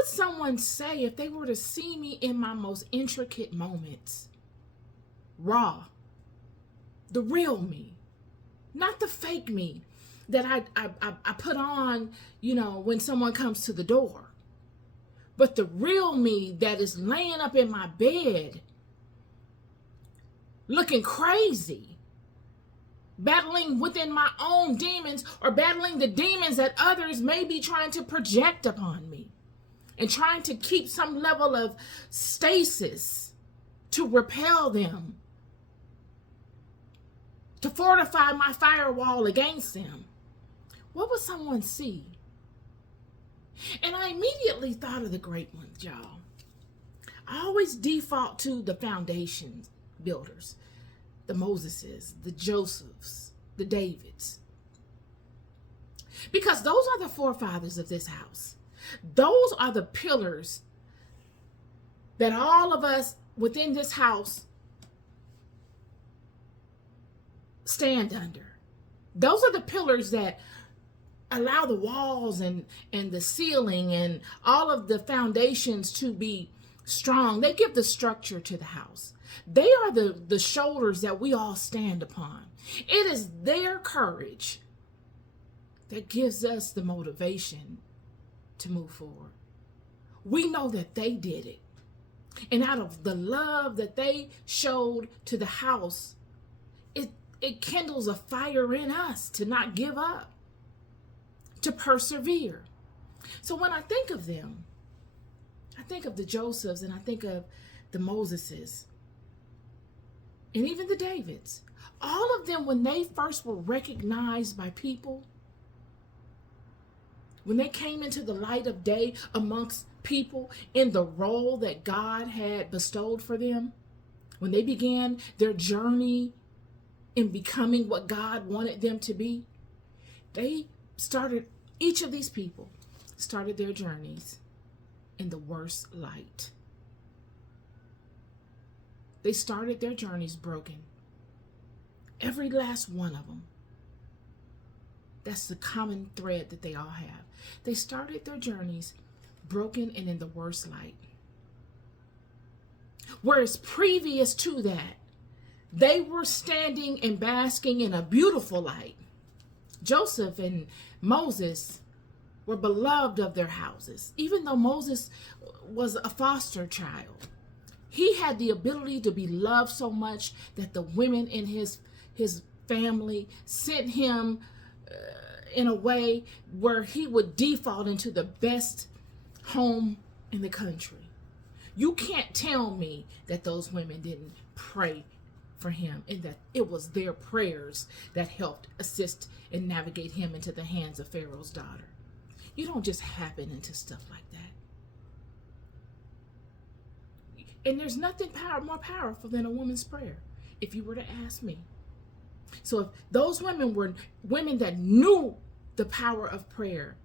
would someone say if they were to see me in my most intricate moments? Raw, the real me, not the fake me that I put on, when someone comes to the door, but the real me that is laying up in my bed, looking crazy, battling within my own demons or battling the demons that others may be trying to project upon me and trying to keep some level of stasis to repel them, to fortify my firewall against them. What would someone see? And I immediately thought of the great ones, y'all. I always default to the foundation builders, the Moseses, the Josephs, the Davids, because those are the forefathers of this house. Those are the pillars that all of us within this house stand under. Those are the pillars that allow the walls and the ceiling and all of the foundations to be strong. They give the structure to the house. They are the shoulders that we all stand upon. It is their courage that gives us the motivation to move forward. We know that they did it. And out of the love that they showed to the house, it kindles a fire in us to not give up, to persevere. So when I think of them, I think of the Josephs and I think of the Moseses and even the Davids. All of them, when they first were recognized by people, when they came into the light of day amongst people in the role that God had bestowed for them, when they began their journey in becoming what God wanted them to be, each of these people started their journeys in the worst light. They started their journeys broken. Every last one of them. That's the common thread that they all have. They started their journeys broken and in the worst light. Whereas previous to that, they were standing and basking in a beautiful light. Joseph and Moses were beloved of their houses. Even though Moses was a foster child, he had the ability to be loved so much that the women in his family sent him in a way where he would default into the best home in the country. You can't tell me that those women didn't pray for him and that it was their prayers that helped assist and navigate him into the hands of Pharaoh's daughter. You don't just happen into stuff like that. And there's nothing more powerful than a woman's prayer, if you were to ask me. So if those women were women that knew the power of prayer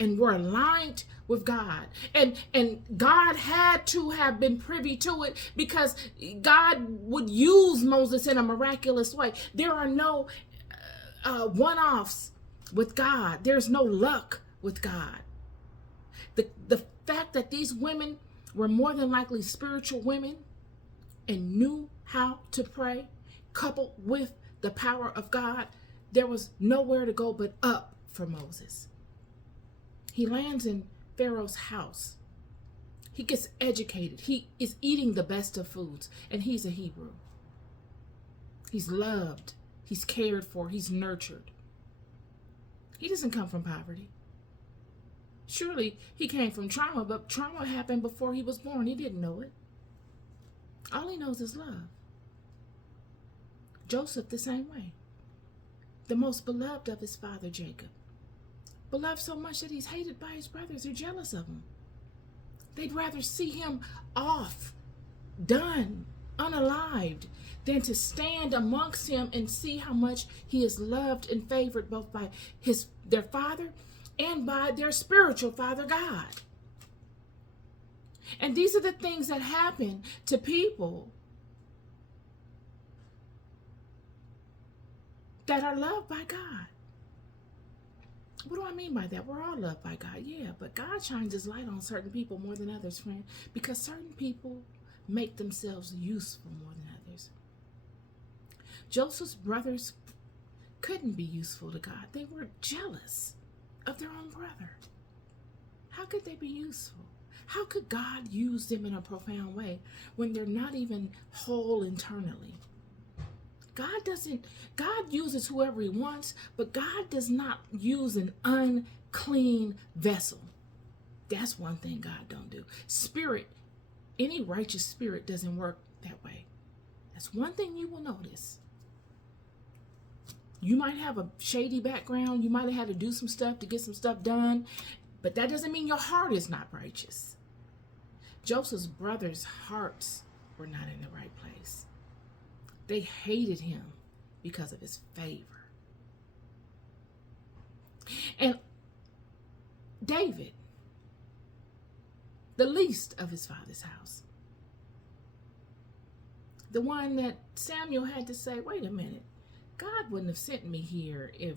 and were aligned with God, and God had to have been privy to it because God would use Moses in a miraculous way. There are no one-offs with God. There's no luck with God. The fact that these women were more than likely spiritual women and knew how to pray, coupled with the power of God, there was nowhere to go but up for Moses. He lands in Pharaoh's house. He gets educated. He is eating the best of foods, and he's a Hebrew. He's loved. He's cared for. He's nurtured. He doesn't come from poverty. Surely he came from trauma, but trauma happened before he was born. He didn't know it. All he knows is love. Joseph the same way. The most beloved of his father Jacob. Beloved so much that he's hated by his brothers. They're jealous of him. They'd rather see him off, done, unalived, than to stand amongst him and see how much he is loved and favored both by their father and by their spiritual father, God. And these are the things that happen to people that are loved by God. What do I mean by that? We're all loved by God, yeah, but God shines his light on certain people more than others, friend, because certain people make themselves useful more than others. Joseph's brothers couldn't be useful to God. They were jealous of their own brother. How could they be useful? How could God use them in a profound way when they're not even whole internally? God uses whoever he wants, but God does not use an unclean vessel. That's one thing God don't do. Spirit, any righteous spirit doesn't work that way. That's one thing you will notice. You might have a shady background. You might have had to do some stuff to get some stuff done, but that doesn't mean your heart is not righteous. Joseph's brothers' hearts were not in the right place. They hated him because of his favor. And David, the least of his father's house, the one that Samuel had to say, wait a minute, God wouldn't have sent me here if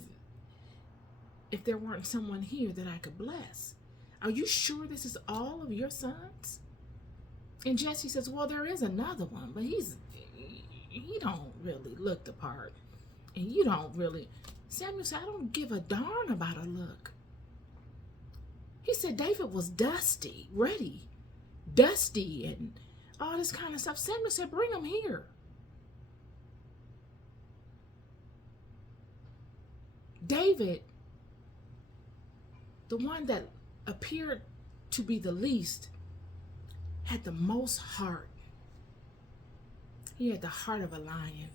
there weren't someone here that I could bless. Are you sure this is all of your sons? And Jesse says, well, there is another one, but he don't really look the part. And you don't really. Samuel said, I don't give a darn about a look. He said David was dusty, and all this kind of stuff. Samuel said, bring him here. David, the one that appeared to be the least, had the most heart. He had the heart of a lion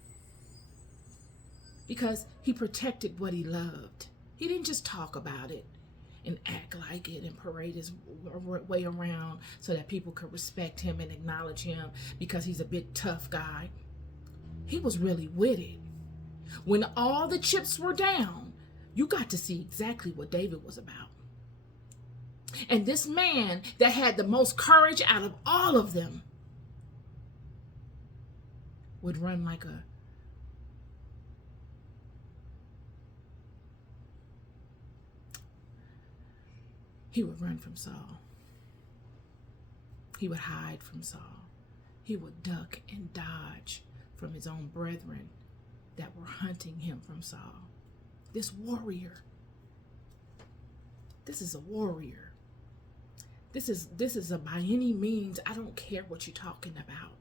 because he protected what he loved. He didn't just talk about it and act like it and parade his way around so that people could respect him and acknowledge him because he's a big tough guy. He was really with it. When all the chips were down, you got to see exactly what David was about. And this man that had the most courage out of all of them would run like he would run from Saul. He would hide from Saul. He would duck and dodge from his own brethren that were hunting him from Saul. This warrior. This is a warrior. This is a by any means, I don't care what you're talking about.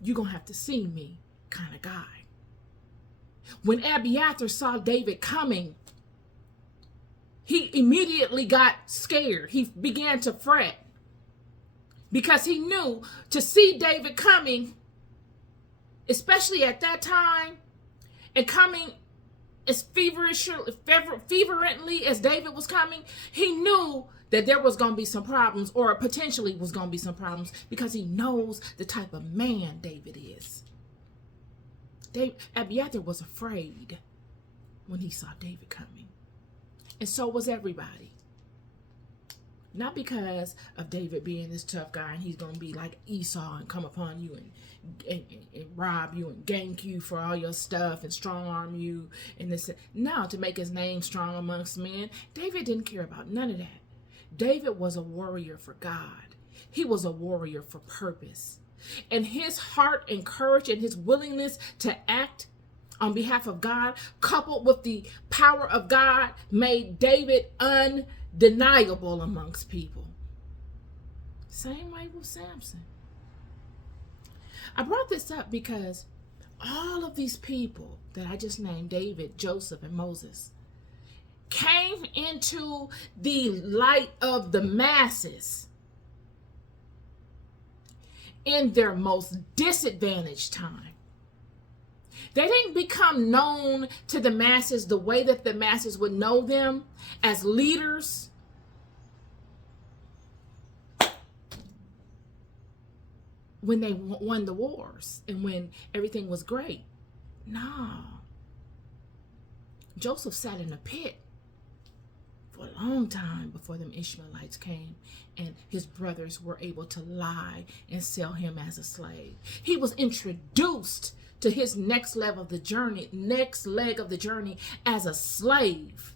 You're going to have to see me kind of guy. When Abiathar saw David coming, he immediately got scared. He began to fret because he knew to see David coming, especially at that time, and coming as fervently as David was coming, he knew that there was going to be some problems, or potentially was going to be some problems, because he knows the type of man David is. Abiathar was afraid when he saw David coming. And so was everybody. Not because of David being this tough guy and he's going to be like Esau and come upon you and rob you and gank you for all your stuff and strong arm you and this. No, to make his name strong amongst men. David didn't care about none of that. David was a warrior for God. He was a warrior for purpose. And his heart and courage and his willingness to act on behalf of God, coupled with the power of God, made David undeniable amongst people. Same way with Samson. I brought this up because all of these people that I just named, David, Joseph, and Moses, came into the light of the masses in their most disadvantaged time. They didn't become known to the masses the way that the masses would know them as leaders. When they won the wars and when everything was great. No. Joseph sat in a pit for a long time before them Ishmaelites came and his brothers were able to lie and sell him as a slave. He was introduced to his next leg of the journey as a slave.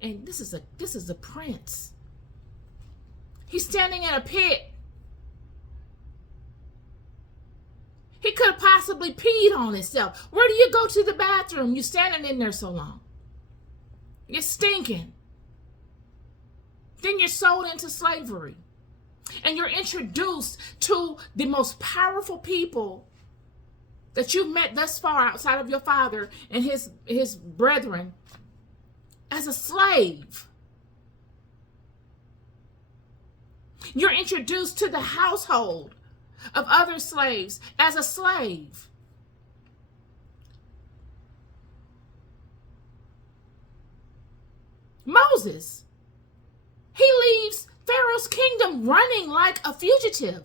And this is a prince. He's standing in a pit. He could have possibly peed on himself. Where do you go to the bathroom? You're standing in there so long. You're stinking. Then you're sold into slavery. And you're introduced to the most powerful people that you've met thus far outside of your father and his brethren as a slave. You're introduced to the household of other slaves as a slave. Moses, he leaves Pharaoh's kingdom running like a fugitive.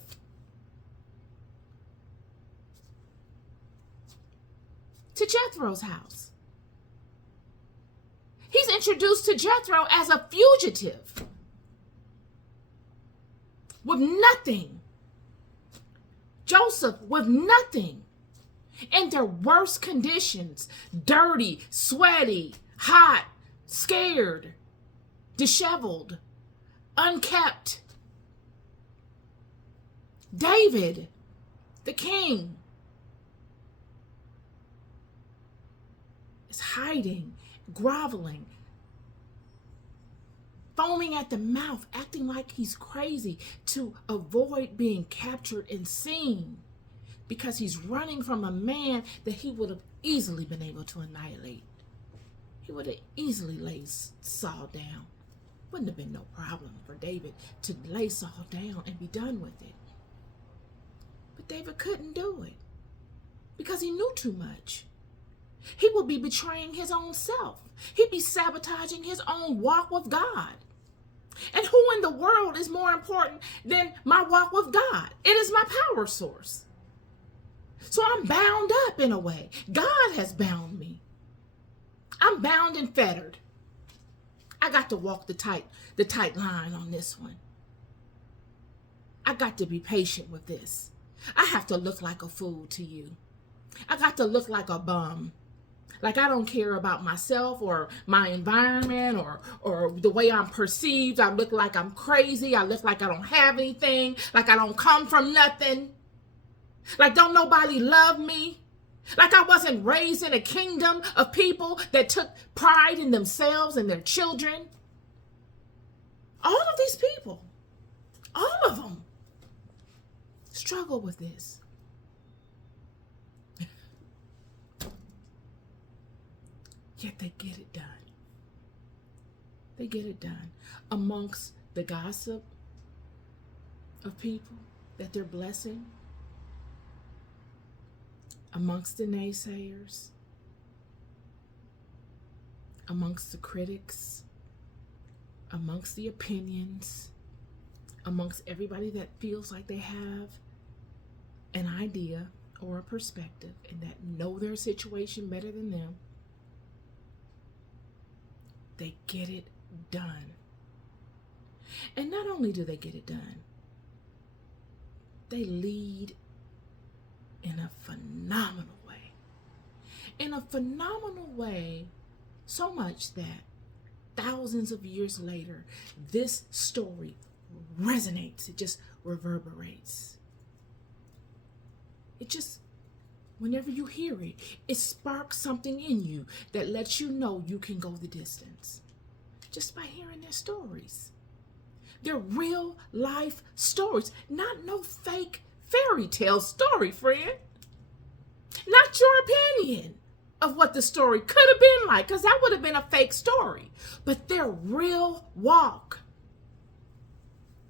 To Jethro's house. He's introduced to Jethro as a fugitive with nothing. Joseph with nothing. In their worst conditions, dirty, sweaty, hot, scared, disheveled, unkept. David, the king, is hiding, groveling, foaming at the mouth, acting like he's crazy to avoid being captured and seen, because he's running from a man that he would have easily been able to annihilate. He would have easily laid Saul down. Wouldn't have been no problem for David to lay Saul down and be done with it. But David couldn't do it because he knew too much. He would be betraying his own self. He'd be sabotaging his own walk with God. And who in the world is more important than my walk with God? It is my power source. So I'm bound up in a way. God has bound me. I'm bound and fettered. I got to walk the tight line on this one. I got to be patient with this. I have to look like a fool to you. I got to look like a bum. Like I don't care about myself or my environment or the way I'm perceived. I look like I'm crazy. I look like I don't have anything. Like I don't come from nothing. Like don't nobody love me. Like I wasn't raised in a kingdom of people that took pride in themselves and their children. All of these people, all of them, struggle with this. Yet they get it done. They get it done. Amongst the gossip of people that they're blessing, amongst the naysayers, amongst the critics, amongst the opinions, amongst everybody that feels like they have an idea or a perspective and that know their situation better than them, they get it done. And not only do they get it done, they lead in a phenomenal way. In a phenomenal way, so much that thousands of years later, this story resonates. It just reverberates. It just, whenever you hear it, it sparks something in you that lets you know you can go the distance. Just by hearing their stories. They're real life stories, not no fake fairy tale story, friend. Not your opinion of what the story could have been like, because that would have been a fake story. But their real walk.